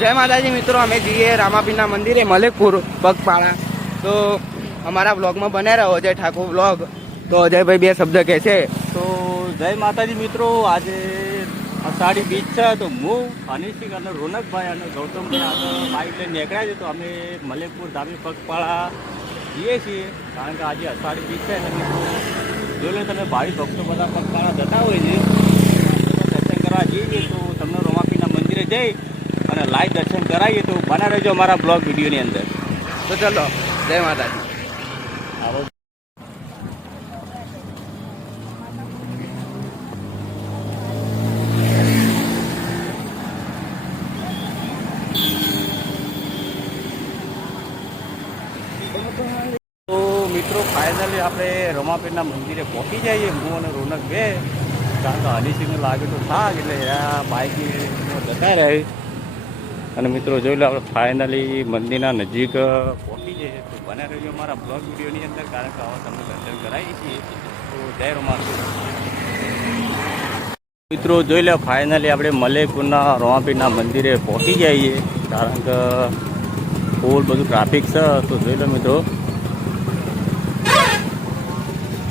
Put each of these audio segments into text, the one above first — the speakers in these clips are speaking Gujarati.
જય માતાજી મિત્રો, અમે જઈએ રામાપીરના મંદિરે મલેકપુર પગપાળા. તો અમારા બ્લોગમાં બન્યા રહ્યો અજય ઠાકોર બ્લોગ. તો અજયભાઈ બે શબ્દ કહે છે. તો જય માતાજી મિત્રો, આજે અષાઢી બીજ છે. તો હું હનીસિંહ અને રોનકભાઈ અને ગૌતમભાઈ આગળ બાઇક લઈને નીકળ્યા છે. તો અમે મલેકપુર ધામી પગપાળા જઈએ છીએ, કારણ કે આજે અષાઢી બીજ છે. અને મિત્રો જોઈ લો તમે ભાવિ ભક્તો બધા પગપાળા જતા હોય છે, દર્શન કરવા જઈએ. તો તમને રામાપીરના મંદિરે જઈ અને લાઈવ દર્શન કરાવીએ. તો બના રહેજો અમારા બ્લોગ વિડીયોની અંદર. તો ચલો, જય માતાજી. આવો. તો મિત્રો ફાઇનલી આપણે રામાપીરના મંદિરે પહોંચી જઈએ, હું અને રોનક બે. કારણ કે હનીસિંહને લાગે તો થાક, એટલે આ બાઇક જતા રહે. અને મિત્રો જોઈ લો, આપણે ફાઇનલી મંદિરના નજીક પહોંચી જઈએ. તો બને રહેજો અમારા બ્લોગ વિડીયોની અંદર, કારણ કે આવા તમને દર્શન કરાવીએ છીએ. તો જય રામાપીર. મિત્રો જોઈ લો, ફાઇનલી આપણે મલેકપુરના રામાપીરના મંદિરે પહોંચી જઈએ, કારણ કે ફૂલ બધું ટ્રાફિક છે. તો જોઈ લો મિત્રો,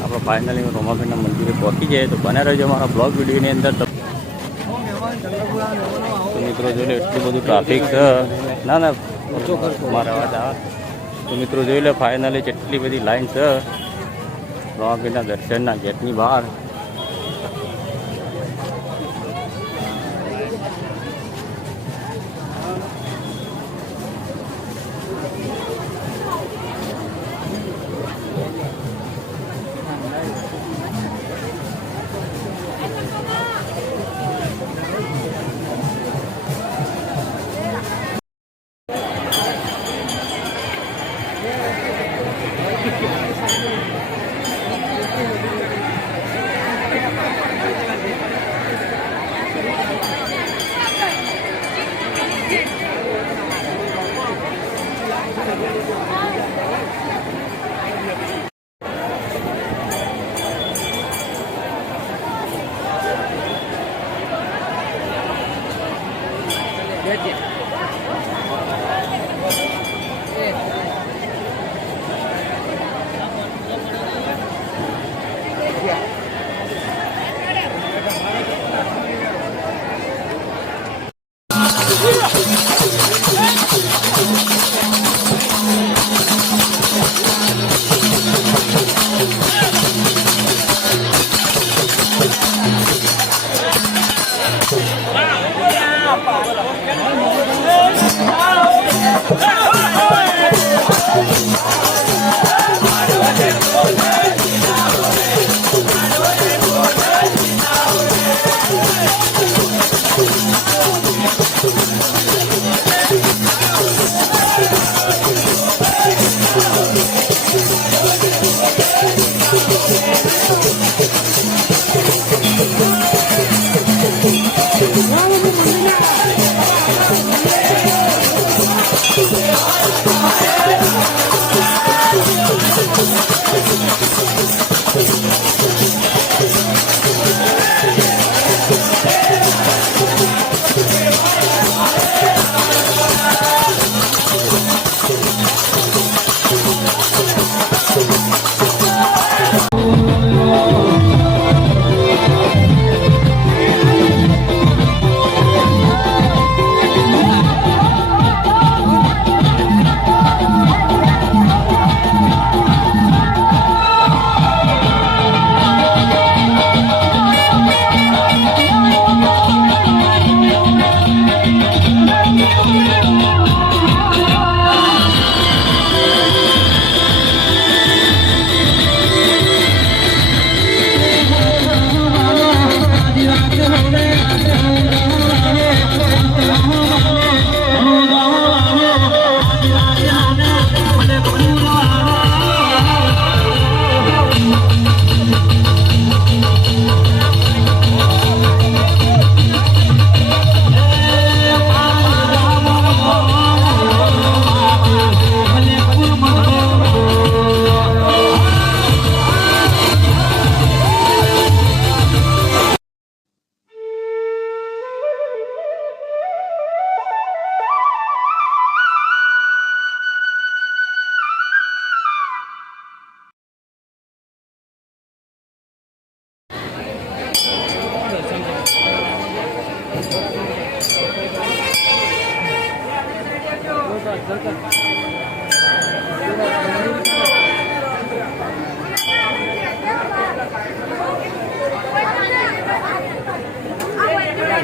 આપણે ફાઇનલી રામાપીરના મંદિરે પહોંચી જઈએ. તો બને રહેજો અમારા બ્લોગ વિડીયોની અંદર. તો મિત્રો જોઈ લો, એટલું બધું ટ્રાફિક છે. ના ના, મારા અવાજ આવે. તો મિત્રો જોઈ લો, ફાઇનલી કેટલી બધી લાઈન છે રામાપીરના દર્શનના ગેટની બહાર.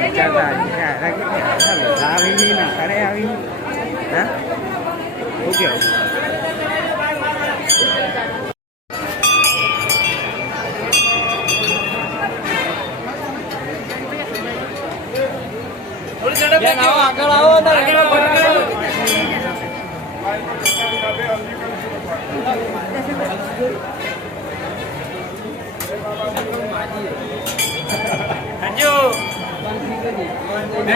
વિચારતા આવી ના કરે આવી હા શું કેવું આગળ આવો ને